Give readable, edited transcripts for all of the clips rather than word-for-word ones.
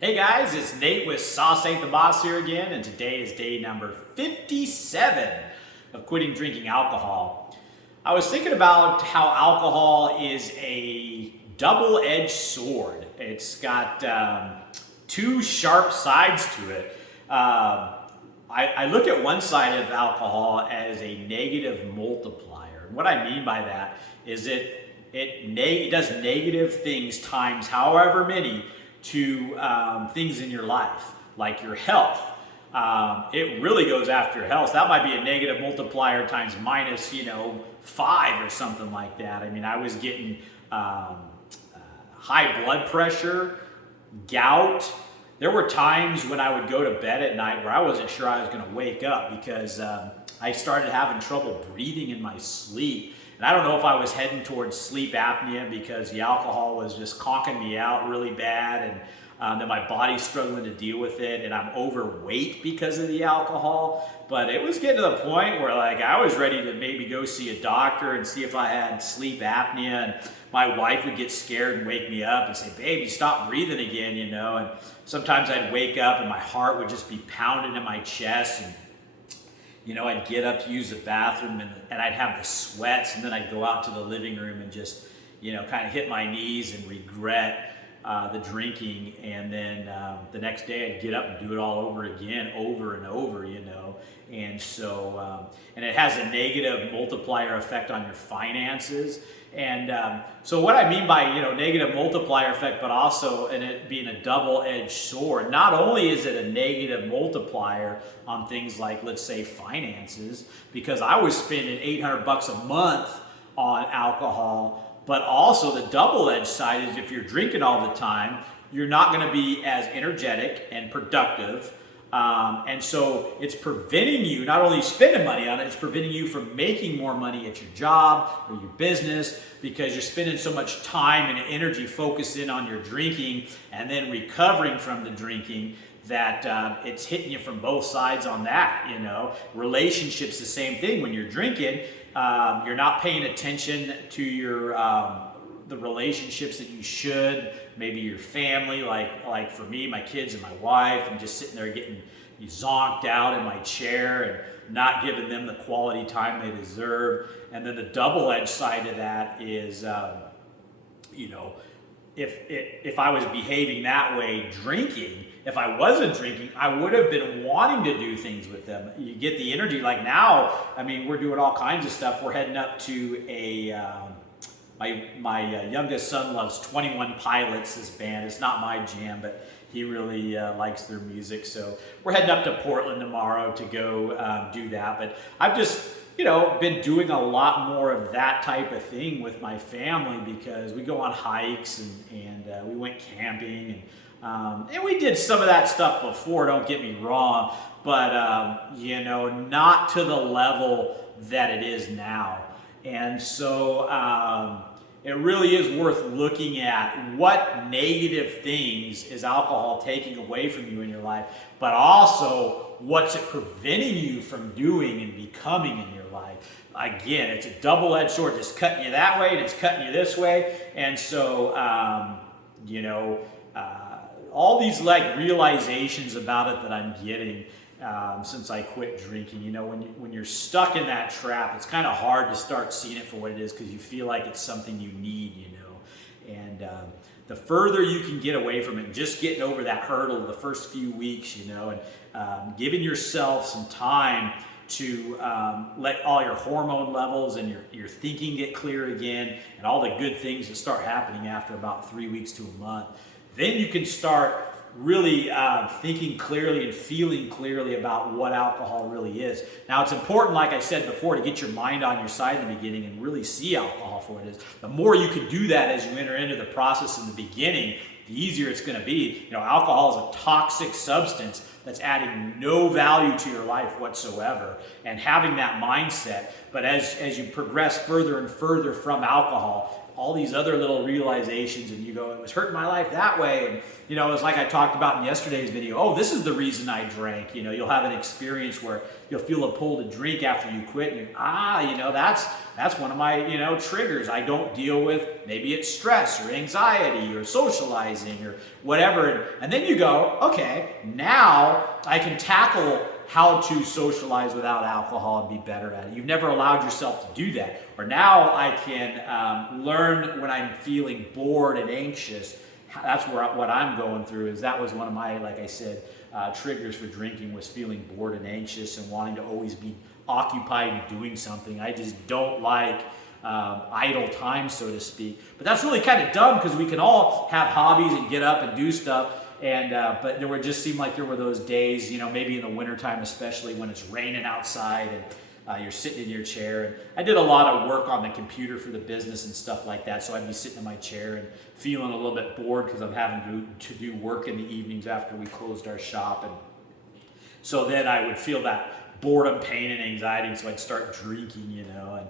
Hey guys, it's Nate with Sauce Ain't the Boss here again, and today is day number 57 of quitting drinking alcohol. I was thinking about how alcohol is a double-edged sword. It's got two sharp sides to it. I look at one side of alcohol as a negative multiplier. And what I mean by that is it does negative things times however many to things in your life, like your health. It really goes after your health. That might be a negative multiplier times minus, 5 or something like that. I mean, I was getting high blood pressure, gout. There were times when I would go to bed at night where I wasn't sure I was going to wake up because I started having trouble breathing in my sleep. And I don't know if I was heading towards sleep apnea because the alcohol was just conking me out really bad, and then my body's struggling to deal with it, and I'm overweight because of the alcohol. But it was getting to the point where I was ready to maybe go see a doctor and see if I had sleep apnea, and my wife would get scared and wake me up and say, "Baby, stop breathing again," and sometimes I'd wake up and my heart would just be pounding in my chest, and I'd get up to use the bathroom and I'd have the sweats, and then I'd go out to the living room and just, kind of hit my knees and regret the drinking. And then the next day I'd get up and do it all over again, over and over, And so, and it has a negative multiplier effect on your finances. And so what I mean by, negative multiplier effect, but also in it being a double-edged sword, not only is it a negative multiplier on things like, let's say, finances, because I was spending $800 a month on alcohol, but also the double-edged side is if you're drinking all the time, you're not going to be as energetic and productive. And so it's preventing you, not only spending money on it, it's preventing you from making more money at your job or your business because you're spending so much time and energy focused in on your drinking and then recovering from the drinking that it's hitting you from both sides on that, Relationships, the same thing. When you're drinking, you're not paying attention to your the relationships that you should, maybe your family, like for me, my kids and my wife. I'm just sitting there getting zonked out in my chair and not giving them the quality time they deserve. And then the double-edged side of that is, if I was behaving that way drinking, if I wasn't drinking, I would have been wanting to do things with them. You get the energy. Like now, I mean, we're doing all kinds of stuff. We're heading up to a... My youngest son loves 21 Pilots, this band. It's not my jam, but he really likes their music. So we're heading up to Portland tomorrow to go do that. But I've just, been doing a lot more of that type of thing with my family because we go on hikes and we went camping and we did some of that stuff before, don't get me wrong, but, not to the level that it is now. And so it really is worth looking at what negative things is alcohol taking away from you in your life, but also what's it preventing you from doing and becoming in your life. Again, it's a double-edged sword. It's cutting you that way and it's cutting you this way. And so, all these realizations about it that I'm getting since I quit drinking. When you're stuck in that trap, it's kind of hard to start seeing it for what it is because you feel like it's something you need, And the further you can get away from it, just getting over that hurdle the first few weeks, and giving yourself some time to let all your hormone levels and your thinking get clear again, and all the good things that start happening after about 3 weeks to a month, then you can start really thinking clearly and feeling clearly about what alcohol really is. Now, it's important, like I said before, to get your mind on your side in the beginning and really see alcohol for what it is. The more you can do that as you enter into the process in the beginning, the easier it's going to be. Alcohol is a toxic substance that's adding no value to your life whatsoever, and having that mindset. But as you progress further and further from alcohol, all these other little realizations, and you go, it was hurting my life that way. And, it was like I talked about in yesterday's video, oh, this is the reason I drank. You'll have an experience where you'll feel a pull to drink after you quit. And that's that's one of my, triggers. I don't deal with, maybe it's stress or anxiety or socializing or whatever. And then you go, okay, now I can tackle how to socialize without alcohol and be better at it. You've never allowed yourself to do that. Or now I can learn when I'm feeling bored and anxious. That's what I'm going through. Is that was one of my, like I said, triggers for drinking, was feeling bored and anxious and wanting to always be occupied and doing something. I just don't like idle time, so to speak. But that's really kind of dumb, because we can all have hobbies and get up and do stuff. And but there would just seem like there were those days, maybe in the wintertime, especially when it's raining outside and you're sitting in your chair. And I did a lot of work on the computer for the business and stuff like that, so I'd be sitting in my chair and feeling a little bit bored because I'm having to do work in the evenings after we closed our shop. And so then I would feel that boredom, pain, and anxiety, and so I'd start drinking, and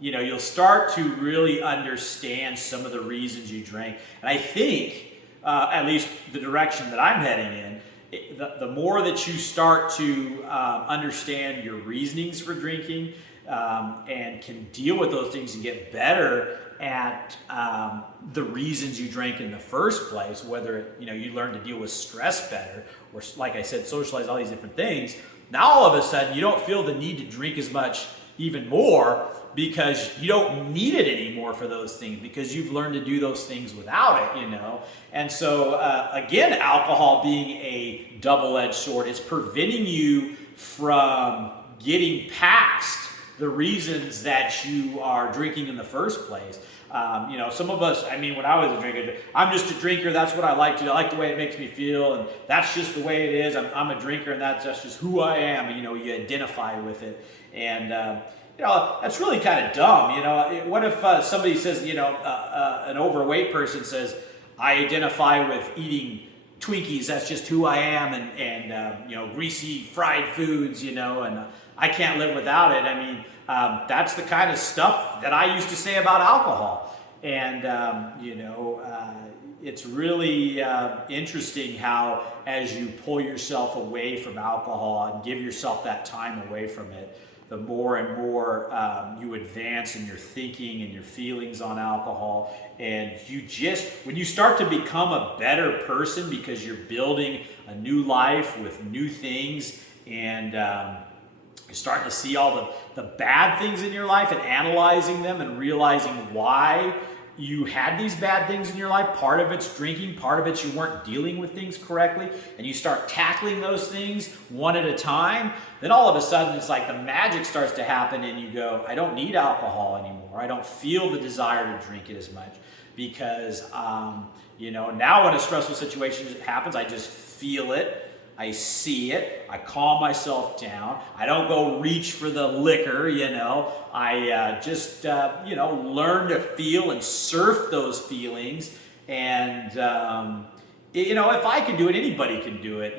you'll start to really understand some of the reasons you drink. And I think, at least the direction that I'm heading in, the more that you start to understand your reasonings for drinking, and can deal with those things and get better at the reasons you drank in the first place, whether you learn to deal with stress better, or, like I said, socialize, all these different things. Now all of a sudden you don't feel the need to drink as much even more, because you don't need it anymore for those things, because you've learned to do those things without it, And so, again, alcohol being a double-edged sword, it's preventing you from getting past the reasons that you are drinking in the first place. Some of us, when I was a drinker, I'm just a drinker, that's what I like to do. I like the way it makes me feel, and that's just the way it is. I'm a drinker, and that's just who I am. You identify with it. And, that's really kind of dumb. What if somebody says, an overweight person says, I identify with eating Twinkies, that's just who I am, and greasy fried foods, and I can't live without it. That's the kind of stuff that I used to say about alcohol. And, it's really interesting how, as you pull yourself away from alcohol and give yourself that time away from it, the more and more you advance in your thinking and your feelings on alcohol. And when you start to become a better person because you're building a new life with new things, and you're starting to see all the bad things in your life and analyzing them and realizing why you had these bad things in your life. Part of it's drinking, part of it's you weren't dealing with things correctly, and you start tackling those things one at a time, then all of a sudden it's like the magic starts to happen, and you go, I don't need alcohol anymore. I don't feel the desire to drink it as much, because now when a stressful situation happens, I just feel it. I see it, I calm myself down, I don't go reach for the liquor, I just, learn to feel and surf those feelings. And, if I can do it, anybody can do it,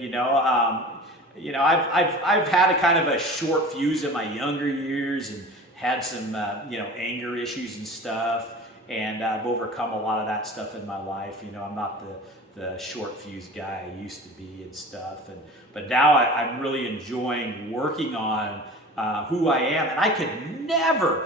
I've had a kind of a short fuse in my younger years, and had some, anger issues and stuff, and I've overcome a lot of that stuff in my life. I'm not the short fuse guy I used to be and stuff. But now I'm really enjoying working on who I am. And I could never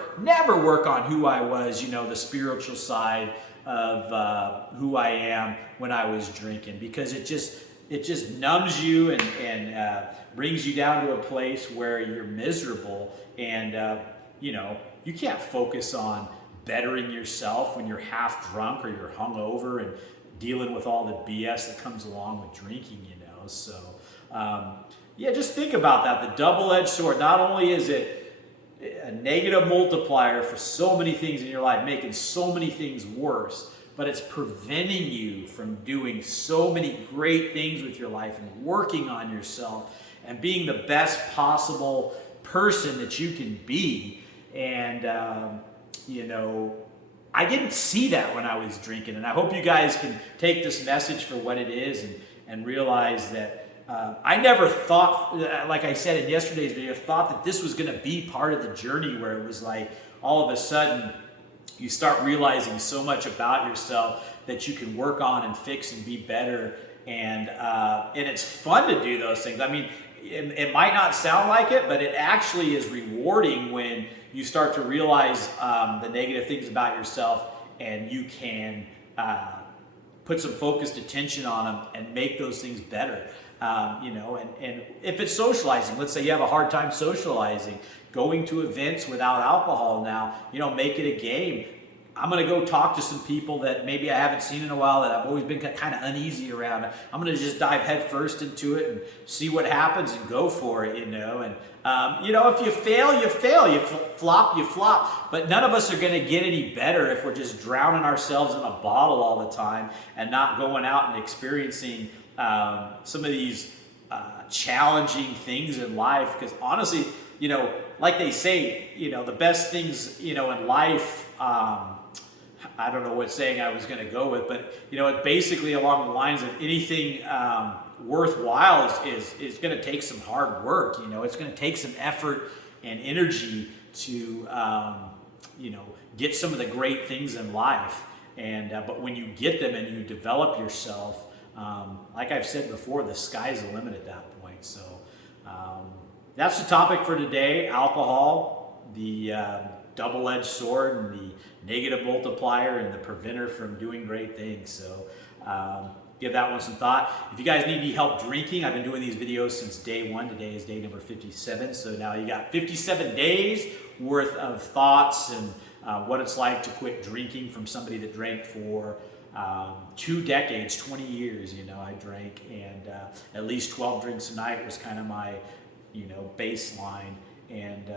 work on who I was, the spiritual side of who I am when I was drinking, because it just numbs you and brings you down to a place where you're miserable, and you can't focus on bettering yourself when you're half drunk or you're hungover and dealing with all the BS that comes along with drinking, So, just think about that. The double-edged sword. Not only is it a negative multiplier for so many things in your life, making so many things worse, but it's preventing you from doing so many great things with your life and working on yourself and being the best possible person that you can be. And, I didn't see that when I was drinking, and I hope you guys can take this message for what it is and realize that I never thought, like I said in yesterday's video, thought that this was going to be part of the journey, where it was like all of a sudden you start realizing so much about yourself that you can work on and fix and be better, and it's fun to do those things. it might not sound like it, but it actually is rewarding when you start to realize the negative things about yourself, and you can put some focused attention on them and make those things better. And if it's socializing, let's say you have a hard time socializing, going to events without alcohol now, make it a game. I'm going to go talk to some people that maybe I haven't seen in a while, that I've always been kind of uneasy around. I'm going to just dive headfirst into it and see what happens and go for it, And, if you fail, you fail. You flop, you flop. But none of us are going to get any better if we're just drowning ourselves in a bottle all the time and not going out and experiencing some of these challenging things in life. Because honestly, like they say, the best things, in life, I don't know what saying I was going to go with, but it's basically along the lines of anything worthwhile is going to take some hard work. It's going to take some effort and energy to get some of the great things in life. And but when you get them and you develop yourself, like I've said before, the sky's the limit at that point. So that's the topic for today: alcohol, the double-edged sword, and the negative multiplier, and the preventer from doing great things. So give that one some thought. If you guys need any help drinking, I've been doing these videos since day one. Today is day number 57. So now you got 57 days worth of thoughts and what it's like to quit drinking from somebody that drank for 2 decades, 20 years. I drank, and at least 12 drinks a night was kind of my baseline. And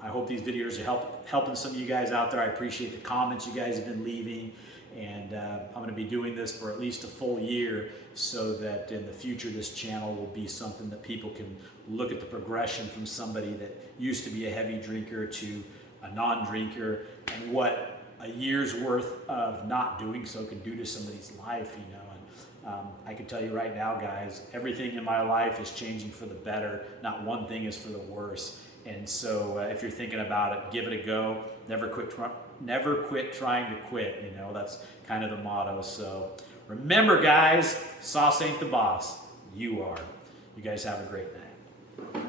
I hope these videos are helping some of you guys out there. I appreciate the comments you guys have been leaving, and I'm going to be doing this for at least a full year, so that in the future this channel will be something that people can look at the progression from somebody that used to be a heavy drinker to a non-drinker, and what a year's worth of not doing so can do to somebody's life. I can tell you right now, guys, everything in my life is changing for the better. Not one thing is for the worse. And so if you're thinking about it, give it a go. Never quit trying to quit. That's kind of the motto. So remember, guys, sauce ain't the boss. You are. You guys have a great night.